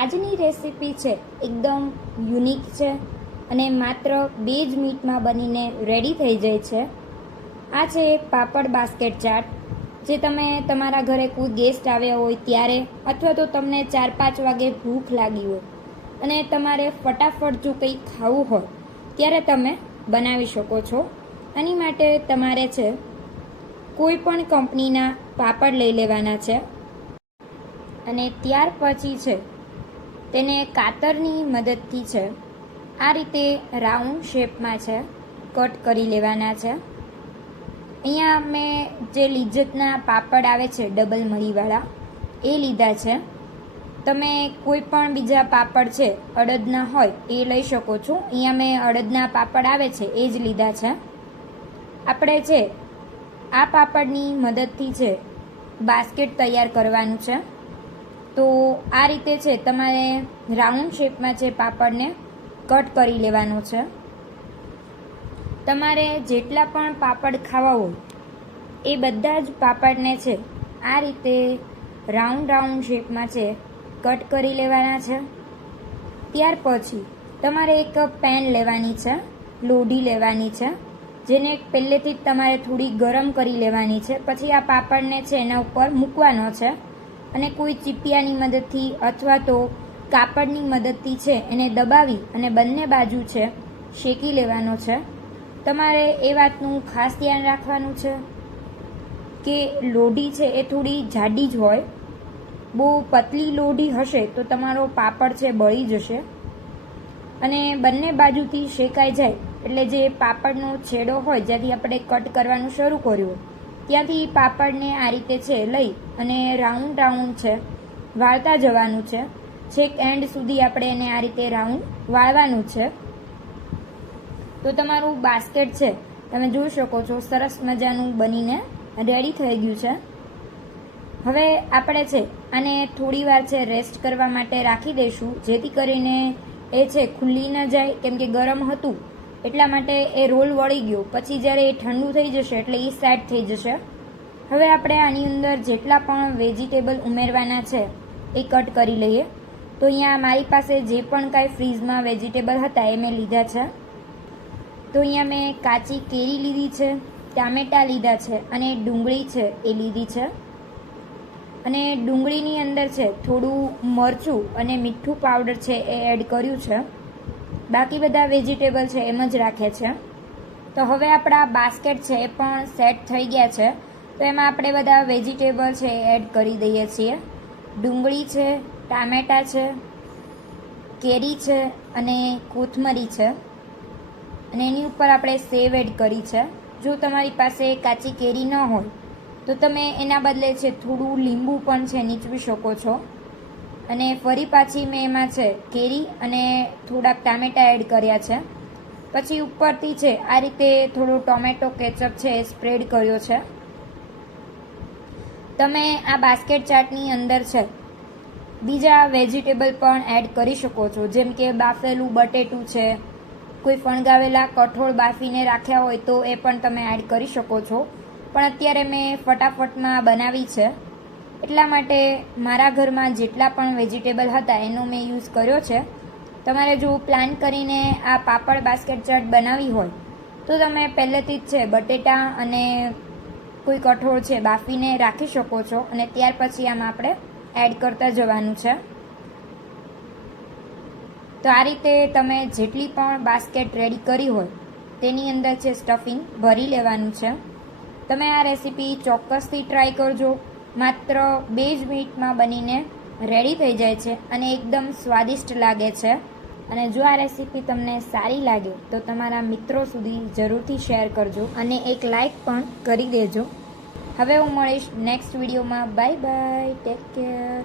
આજની રેસીપી છે એકદમ યુનિક છે અને માત્ર 2 જ મિનિટમાં બનીને રેડી થઈ જાય છે. આ છે પાપડ બાસ્કેટ ચાટ, જે તમે તમારા ઘરે કોઈ ગેસ્ટ આવ્યા હોય ત્યારે, અથવા તો તમને 4-5 વાગે ભૂખ લાગી હોય અને તમારે ફટાફટ જો કંઈ ખાવું હોય ત્યારે તમે બનાવી શકો છો. આની માટે તમારે છે કોઈ પણ કંપનીના પાપડ લઈ લેવાના છે અને ત્યાર પછી છે તેને કાતરની મદદથી છે આ રીતે રાઉન્ડ શેપમાં છે કટ કરી લેવાના છે. અહીંયા મેં જે લિજ્જતના પાપડ આવે છે ડબલ મરીવાળા એ લીધા છે. તમે કોઈ પણ બીજા પાપડ છે અડદના હોય એ લઈ શકો છો. અહીંયા મેં અડદના પાપડ આવે છે એ જ લીધા છે. આપણે છે આ પાપડની મદદથી છે બાસ્કેટ તૈયાર કરવાનું છે. તો આ રીતે છે તમારે રાઉન્ડ શેપમાં છે પાપડને કટ કરી લેવાનો છે. તમારે જેટલા પણ પાપડ ખાવા હોય એ બધા જ પાપડને છે આ રીતે રાઉન્ડ શેપમાં છે કટ કરી લેવાના છે. ત્યાર પછી તમારે એક પેન લેવાની છે, લોઢી લેવાની છે, જેને પહેલેથી જ તમારે થોડી ગરમ કરી લેવાની છે. પછી આ પાપડને છે એના ઉપર મૂકવાનો છે અને કોઈ ચીપિયાની મદદથી અથવા તો કાપડની મદદથી છે એને દબાવી અને બંને બાજુ છે શેકી લેવાનો છે. તમારે એ વાતનું ખાસ ધ્યાન રાખવાનું છે કે લોઢી છે એ થોડી જાડી જ હોય. બહુ પતલી લોઢી હશે તો તમારો પાપડ છે બળી જશે. અને બંને બાજુથી શેકાઈ જાય એટલે જે પાપડનો છેડો હોય જ્યાંથી આપણે કટ કરવાનું શરૂ કર્યું ત્યાંથી પાપડને આ રીતે છે લઈ અને રાઉન્ડ છે વાળતા જવાનું છે. છેક એન્ડ સુધી આપણે એને આ રીતે રાઉન્ડ વાળવાનું છે. તો તમારું બાસ્કેટ છે તમે જોઈ શકો છો સરસ મજાનું બનીને રેડી થઈ ગયું છે. હવે આપણે છે આને થોડી વાર છે રેસ્ટ કરવા માટે રાખી દઈશું, જેથી કરીને એ છે ખુલ્લી ન જાય, કેમ કે ગરમ હતું એટલા માટે એ રોલ વળી ગયો. પછી જ્યારે એ ઠંડુ થઈ જશે એટલે એ સેટ થઈ જશે. હવે આપણે આની અંદર જેટલા પણ વેજીટેબલ ઉમેરવાના છે એ કટ કરી લઈએ. તો અહીંયા મારી પાસે જે પણ કાંઈ ફ્રીઝમાં વેજીટેબલ હતા એ મેં લીધા છે. તો અહીંયા મેં કાચી કેરી લીધી છે, ટામેટાં લીધા છે અને ડુંગળી છે એ લીધી છે. અને ડુંગળીની અંદર છે થોડું મરચું અને મીઠું પાવડર છે એ એડ કર્યું છે. બાકી બધા વેજીટેબલ છે એમ જ રાખે છે. તો હવે આપણા બાસ્કેટ છે એ પણ સેટ થઈ ગયા છે. તો એમાં આપણે બધા વેજીટેબલ છે એ એડ કરી દઈએ છીએ. ડુંગળી છે, ટામેટાં છે, કેરી છે અને કોથમરી છે. અને એની ઉપર આપણે સેવ એડ કરી છે. જો તમારી પાસે કાચી કેરી ન હોય તો તમે એના બદલે છે થોડું લીંબુ પણ છે નીચવી શકો છો. અને ફરી પાછી મેં એમાં છે કેરી અને થોડાક ટામેટાં એડ કર્યા છે. પછી ઉપરથી છે આ રીતે થોડો ટોમેટો કેચઅપ છે એ સ્પ્રેડ કર્યો છે. તમે આ બાસ્કેટ ચાટની અંદર છે બીજા વેજીટેબલ પણ એડ કરી શકો છો, જેમ કે બાફેલું બટેટું છે, કોઈ ફણગાવેલા કઠોળ બાફીને રાખ્યા હોય તો એ પણ તમે એડ કરી શકો છો. પણ અત્યારે મેં ફટાફટમાં બનાવી છે એટલા માટે મારા ઘરમાં જેટલા પણ વેજીટેબલ હતા એનો મેં યુઝ કર્યો છે. તમારે જો પ્લાન કરીને આ પાપડ બાસ્કેટ ચાટ બનાવી હોય તો તમે પહેલેથી જ છે બટેટા અને કોઈ કઠોળ છે બાફીને રાખી શકો છો અને ત્યાર પછી આમાં આપણે એડ કરતા જવાનું છે. તો આ રીતે તમે જેટલી પણ બાસ્કેટ રેડી કરી હોય તેની અંદર છે સ્ટફિંગ ભરી લેવાનું છે. તમે આ રેસીપી ચોક્કસથી ટ્રાય કરજો. માત્ર 2 જ મિનિટમાં બનીને રેડી થઈ જાય છે અને એકદમ સ્વાદિષ્ટ લાગે છે. અને જો આ રેસીપી તમને સારી લાગે તો તમારા મિત્રો સુધી જરૂરથી શેર કરજો અને એક લાઈક પણ કરી દેજો. હવે હું મળીશ નેક્સ્ટ વિડીયોમાં. Bye bye, take care.